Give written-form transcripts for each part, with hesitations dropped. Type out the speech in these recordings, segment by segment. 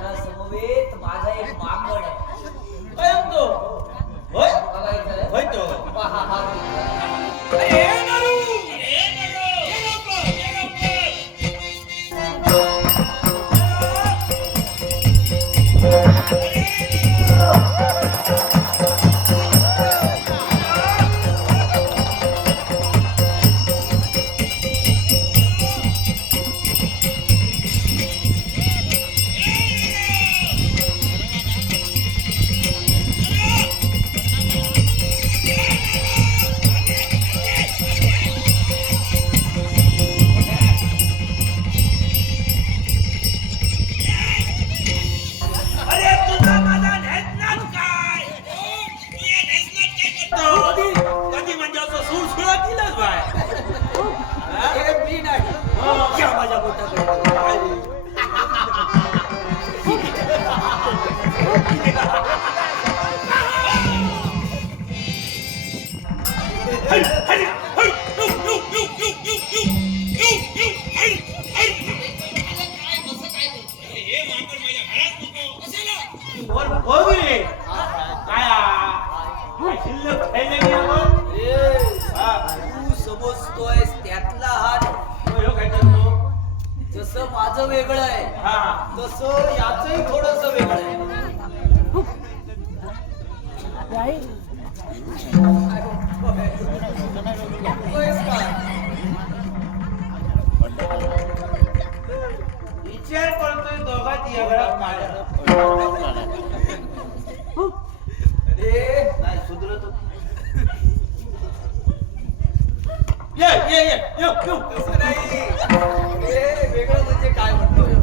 माझ्या समवेत माझा एक माकड आहे. काय म्हणतो? होय बघायचं होय तो पहा हा अरे नरू अरे नरू ये लवकर अरे तुझा माझा ढेसनाच काय तू या ढेसनात काय करतो कधी म्हणजे असं सुळसुळा दिलाच बाय हे मी नाही क्या माझ्या बोटाकडे तू समजतोयस त्यातला हात जसं माझं वेगळं आहे तसं याचंही थोडस वेगळं आहे. बघतोयस का? विचार करतोय दोघात एवढा माझ्या अरे नाही सुधरत ये तसं नाही. हे वेगळं म्हणजे काय म्हणतोय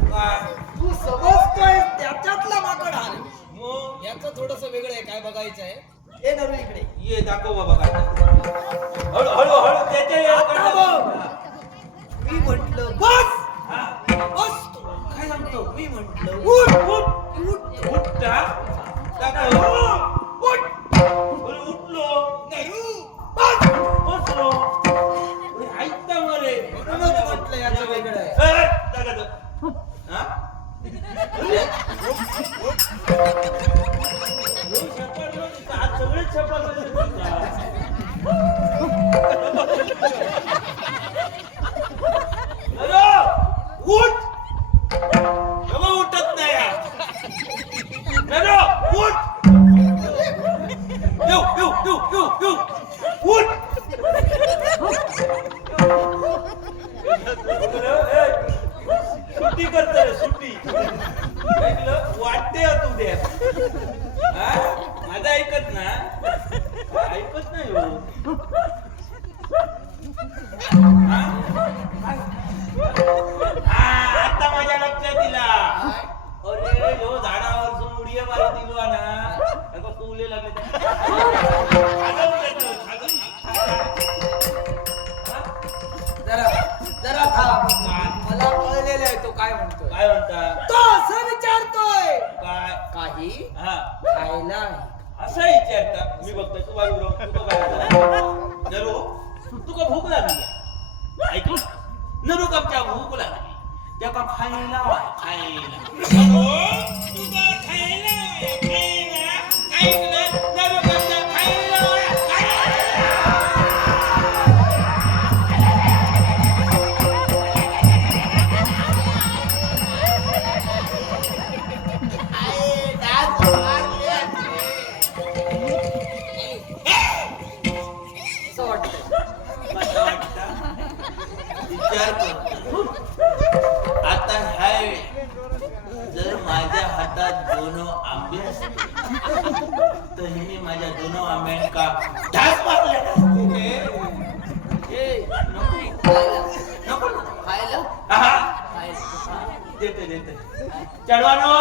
तू समजतोय त्याच्यातला माकड हा रे. मग याचं थोडस वेगळं आहे. काय बघायचं आहे? ए नरू इकडे ये दाखव बाबा काय हळू हळू हळू त्याच्या आता बघ. मी म्हंटल बस बस तू. काय सांगतो मी म्हंटल उठ उठ उठ उठता दाखव उठ उठलो नरू बस. बसलो ऐकता मरे म्हणूनच म्हटलं याचं वेगळं आहे. सगळे छपाल उठ उठत नाही उठ उठ सुट्टी करतो रे सुट्टी वाटते तू दे माझं ऐकत ना ऐकत नाही हो आता माझ्या लक्षात दिला अरे जो झाडावर उडी मारी दिलो ना तुले लागले जरा जरा थांब. मला कळलेलं आहे तो काय म्हणतोय. काय म्हणता तो असं विचारतोय काय काही हा खायला आहे. असं विचारता मी बघतोय तू बाजूला तू काय जरू तुका भूक लागली ऐकू नरू कमच्या भूक लागली त्याका खायला खायला तुका खायला खायला ऐकलं नरू कमच्या खायला असं वाटतंय. मला वाटतं विचार करतो आता हाय जर माझ्या हातात दोन आंबे असते तर मी माझ्या दोन आंब्यांका ढास मारले नसते. ए, नको खायला आहा खायला देते चढवानो